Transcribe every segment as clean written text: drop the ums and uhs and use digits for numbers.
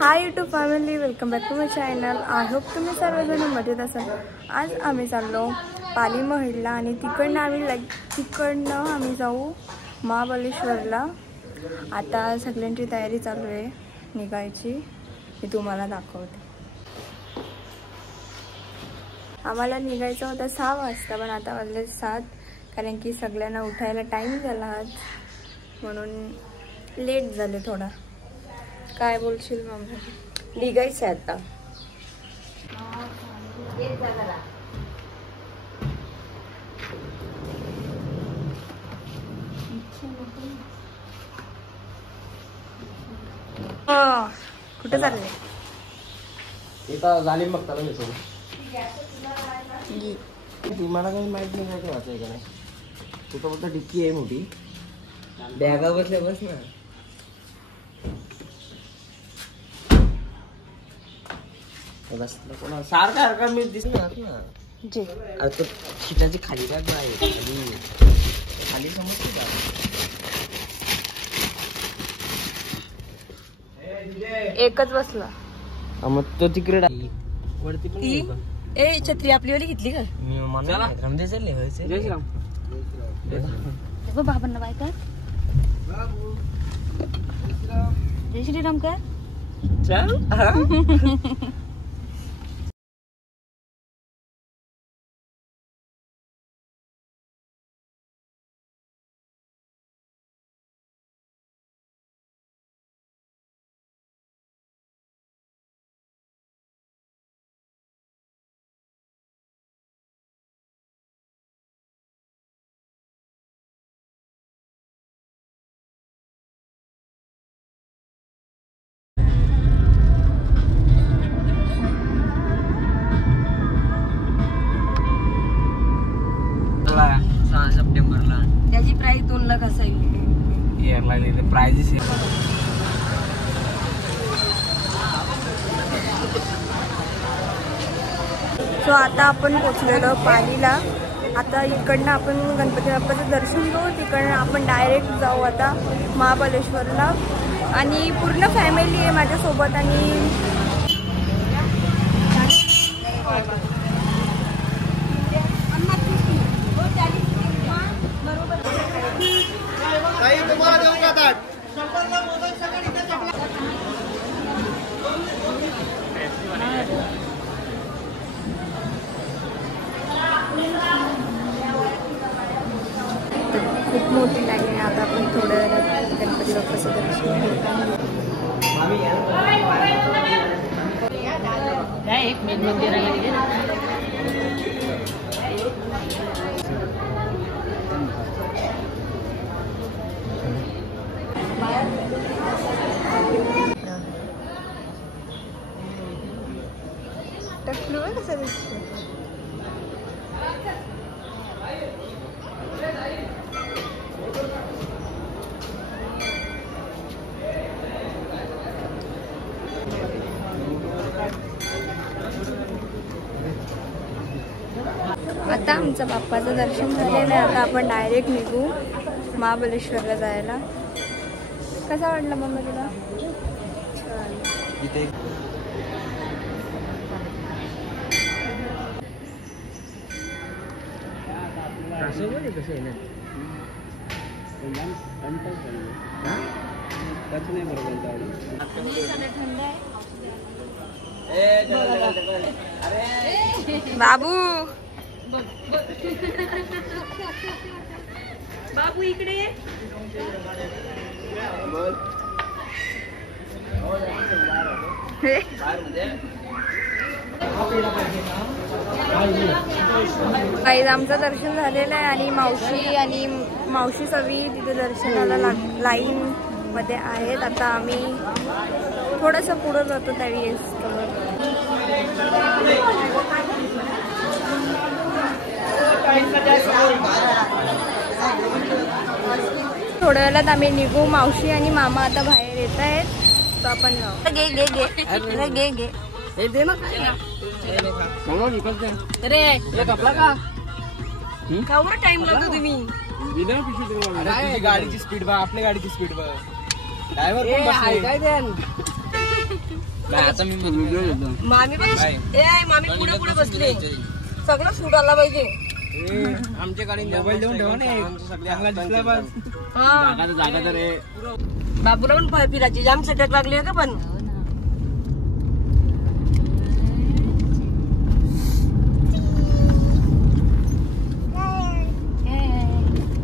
High YouTube family, welcome back to my channel. I hope तुम्ही सर्वजण मजेत असाल. आज आम्ही चाललो पाली महडला आणि तिकडनं आम्ही जाऊ महाबळेश्वरला. आता सगळ्यांची तयारी चालू आहे निघायची, मी तुम्हाला दाखवते. आम्हाला निघायचं होतं 6 वाजता, पण आता वाजले 7, कारण की सगळ्यांना उठायला टाईम झाला आज, म्हणून लेट झाले थोडा. काय बोलशील मम्मी? निघायचं आता. कुठे चालले? इथं जालीम बघताना मी सोडून मला काही माहित नाही काय वाचाय का नाही. तुझं फक्त डिक्की आहे मोठी, बॅगा बसल्या बस ना. सारखा मी दिसणार ना जे तो शिटाची खाली बॅग आहे, खाली समजते का? एकच बसला. मग तो तिकडे वरती पण ए छत्री आपली वाली घेतली का? मी म्हणा चालले जय श्रीराम. बाबांना बाय कर, जय श्रीराम कर. चल. सप्टेंबरला त्याची प्राइस 2 लाख असावी. एअरलाईन प्राइजेस सो आता आपण पोचलेलो पालीला. आता इकडनं आपण गणपती बाप्पाचं दर्शन घेऊ, तिकडनं आपण डायरेक्ट जाऊ आता महाबळेश्वरला. आणि पूर्ण फॅमिली आहे माझ्यासोबत. आणि खूप मोठी लाईन आहे. आता आपण थोड्या वेळात गणपती बाप्पाचं दर्शन घेऊ. टकलू आहे कसं दिसतं. आता आमचं बाप्पाचं दर्शन झालेलं आहे. आता आपण डायरेक्ट निघू महाबळेश्वरला जायला. कसा वाटला मम्मी तुला? बाबू बाबू इकडे काही आमचं दर्शन झालेलं आहे. आणि मावशी सवी तिथे दर्शनाला लाईन मध्ये आहेत. आता आम्ही थोडंसं पुढं जातो त्यावेळेस. थोड्या वेळात आम्ही निघू. मावशी आणि मामा आता बाहेर येत आहेत, तो आपण जाऊ. घे घे घे घे घे हे दे ना. अरे कपला का? कावर टाइम लागतो तुम्ही. तुझी गाडीची स्पीड बघ, आपल्या गाडीची स्पीड बघ. ड्रायव्हर पण आता मी मामी मामी पुढे पुढे बसले, सगळं सूट आला पाहिजे. आमच्या गाडी मोबाईल देऊन ठेवा नाही, चांगला दिसला बस. जागा तर रे बाबूला पण फिरायची जाम सटक लागली आहे का पण.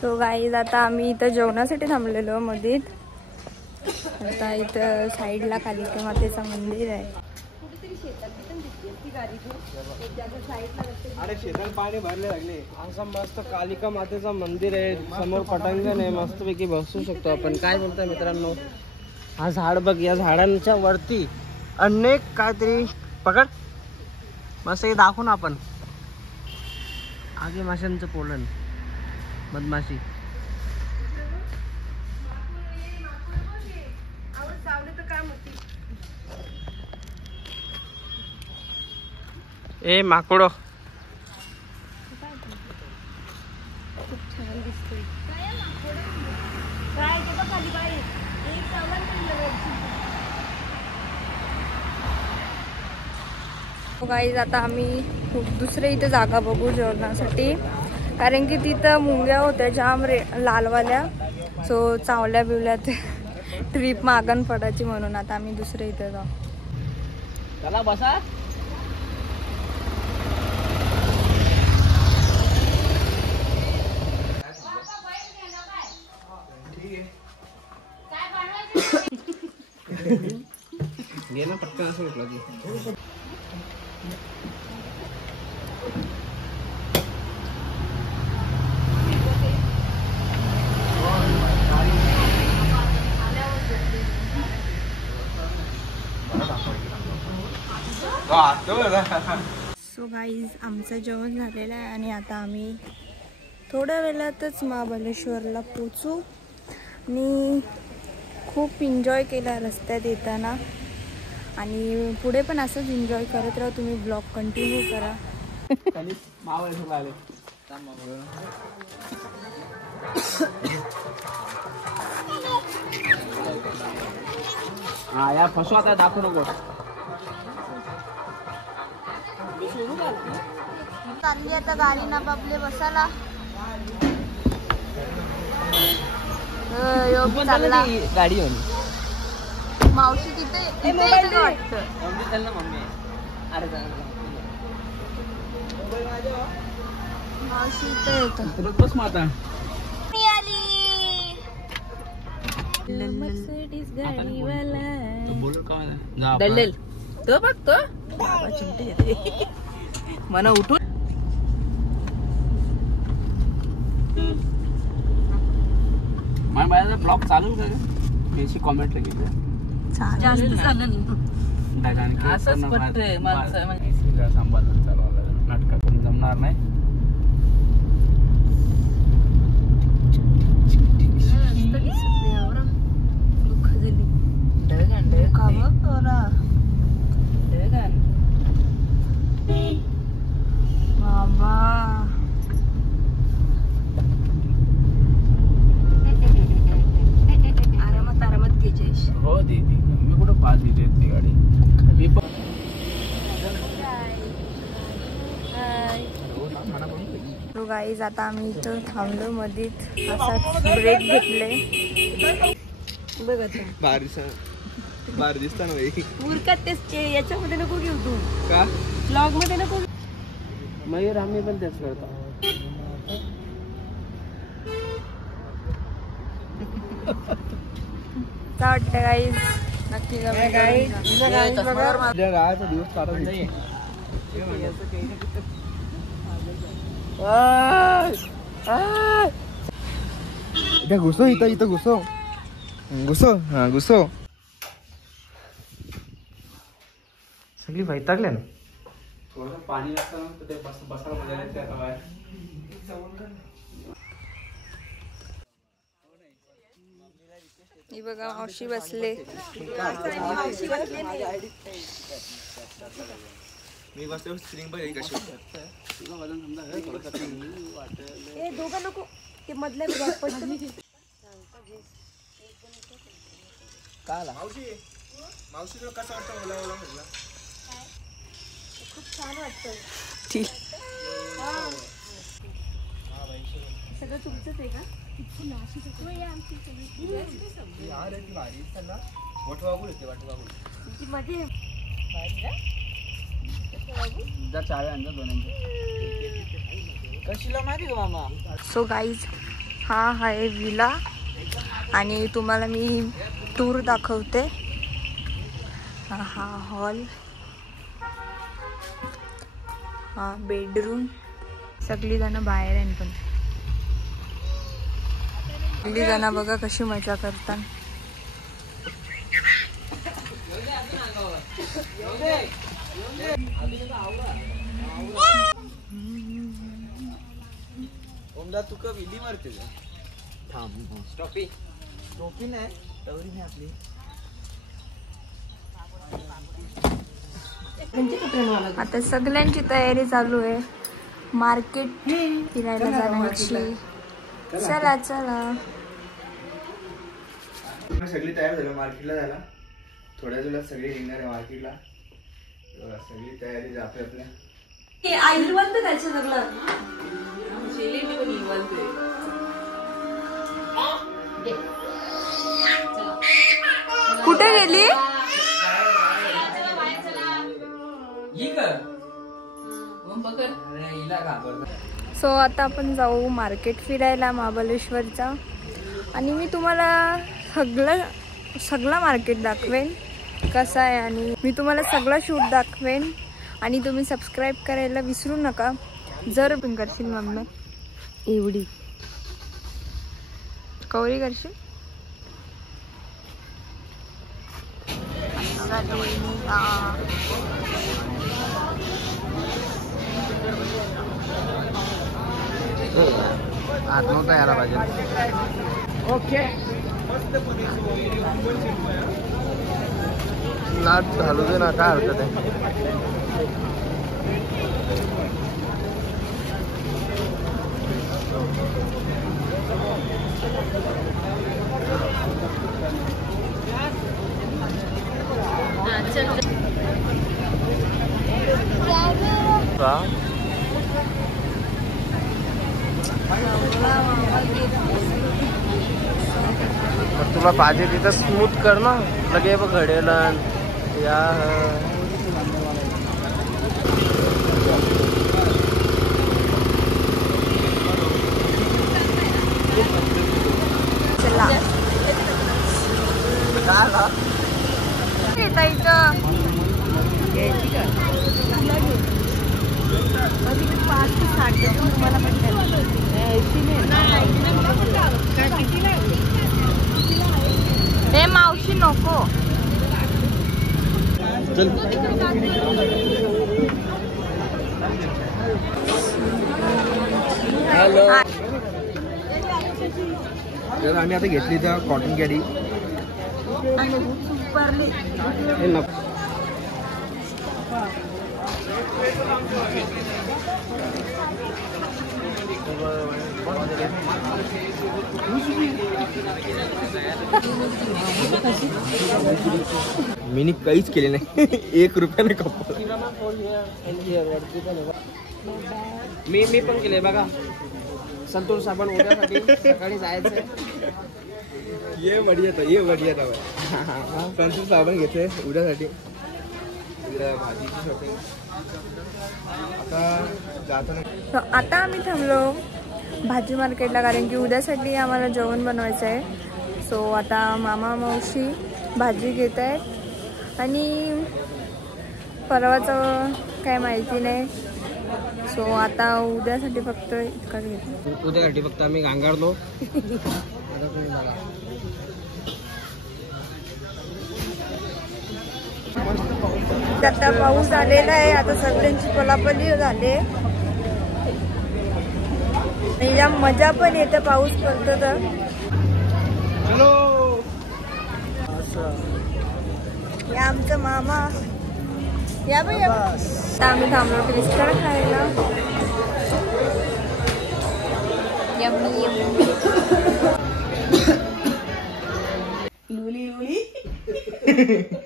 सो गाईज आता आम्ही इथं जेवणासाठी थांबलेलो मध्येच. आता इथं साईडला कालिका मातेचं मंदिर आहे. अरे शेतात पाणी भरले लागले. असं मस्त कालिका मातेचं मंदिर आहे, समोर पटांगण आहे, मस्तपैकी बसू शकतो आपण. काय बोलतोय मित्रांनो, हा झाड बघ, या झाडांच्या वरती अनेक काहीतरी पकड मस्त हे दाखवू ना आपण. आगे माशांचं पोलन, मधमाशी. ए माकोडो, खूप छान दिसतोय. गाईज आता आम्ही दुसऱ्या इथे जागा बघू जेवणासाठी, कारण की तिथं मुंग्या होत्या जाम लालवाल्या. सो चावल्या बिवल्यात ट्रिप मागण पडायची, म्हणून आता आम्ही दुसऱ्या इथे जाऊ. चला बसा. गेला पटकन असं उठला की. सो गाईज आमचं जेवण झालेलं आहे आणि आता आम्ही थोड्या वेळातच महाबळेश्वरला पोचू. आणि खूप एन्जॉय केला रस्त्यात येताना, आणि पुढे पण असंच एन्जॉय करत राहा. तुम्ही ब्लॉग कंटिन्यू करा. हा यार फसू आता, दाखवू नको. चालली आता गाडी ना बाबले बसायला. चालला गाडी म्हणे. मावशी तिथे वाटतं. मम्मी अरे मावशी इथे येतो. बस माता मी आली. मर्सिडीज गाडीवाला दल्लेल तो बघतो मना उठून. माझ्या बाळाचा ब्लॉग चालू कर, बेसिक कॉमेंट लगेच जास्त चालेल असंच पटतंय माणसं. सांभाळून चालवायला नाटकात पण जमणार नाही. बाबा आरामात घ्यायची. हो दीदी, मी कुठं पास देते ती गाडी. मी पण तो गाईज आता आम्ही इथं थांबलो मध्येच, असाच ब्रेक घेतले. बघ आता बार दिसता ना बाई. उरकात तेच याच्यामध्ये नको घेऊ तू, का ब्लॉग मध्ये नको. मयूर आम्ही पण तेच करतो. वाटतं गाईज नक्की गावाचा दिवस चालू इथं घुसो, इथं घुसो घुसो. हा घुसो. सगळी वैतागले ना. थोडं पाणी लागतं ना, ते बसायला मजा येते. आता बाहेर ही बघा मावशी बसले. मी बसते स्क्रीन बघ कशी. दोघं नको ते मधल्या मावशी तुला कसं वाटतं ओला ओला म्हटलं? खूप छान वाटतं. सगळं तुमचंच आहे का? कशीला माहिती का मामा? सो गाईज, हा आहे विला आणि तुम्हाला मी टूर दाखवते. हा हॉल, हा बेडरूम. सगळी जण बाहेर आहे पण सगळी जण बघा कशी मजा करतात. तुका विली मारते स्टॉपी नाही तवरी नाही आपली. आता सगळ्यांची तयारी चालू आहे मार्केट फिरायला जाण्याची. चला चला, सगळी तयार झालं मार्केटला जायला. थोड्या वेळात सगळी निघणार आहे मार्केटला. सगळी तयारी जाते आपल्या. आयुर्वेद त्याचं सगळं कुठे गेली? सो आता आपण जाऊ मार्केट फिरायला महाबळेश्वरचा आणि मी तुम्हाला सगळं मार्केट दाखवेन कसं आहे आणि मी तुम्हाला सगळं शूट दाखवेन. आणि तुम्ही सबस्क्राईब करायला विसरू नका. जर पण करशील मम्मी एवढी कवरी करशील. आत नव्हता यायला पाहिजे. ओके, नाच घालू दे ना, काय हरकत आहे. तुला पाहिजे तिथं स्मूथ कर ना, लगे बघ घडेल या. चला हे मावशी नको. चल हॅलो. तर आम्ही आता घेतली तर कॉटन कॅडी. मी काहीच केले नाही. 1 रुपयाने कपडा मी पण केले बघा. संतूर साबण उद्यासाठी सकाळी जायचंय. ये बढिया संतूर साबण घेतले उद्यासाठी. भाजीची शॉपिंग आता जाताना. आता आम्ही थांबलो भाजी मार्केटला कारण की उद्यासाठी आम्हाला जेवण बनवायचं आहे. सो आता मामा मावशी भाजी घेत आहेत आणि परवाचं काय माहिती नाही. सो आता उद्यासाठी फक्त इतकंच घेतो. उद्यासाठी फक्त आम्ही गांगारलो. आता पाऊस आलेला आहे. आता सगळ्यांची पलापली झाले. या मजा पण येते पाऊस पडतो तर. या आमचं मामा या बाई. आता आम्ही थांबलो क्रिस्टल खायला.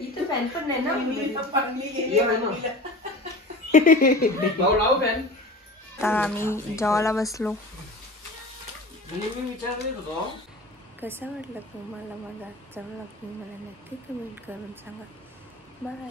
इथं फॅन पण नाही ना. आता आम्ही जेवायला बसलो. कसा वाटलं तुम्हाला माझा आजचा व्लॉग? मला नक्की कमेंट करून सांगा. बाय.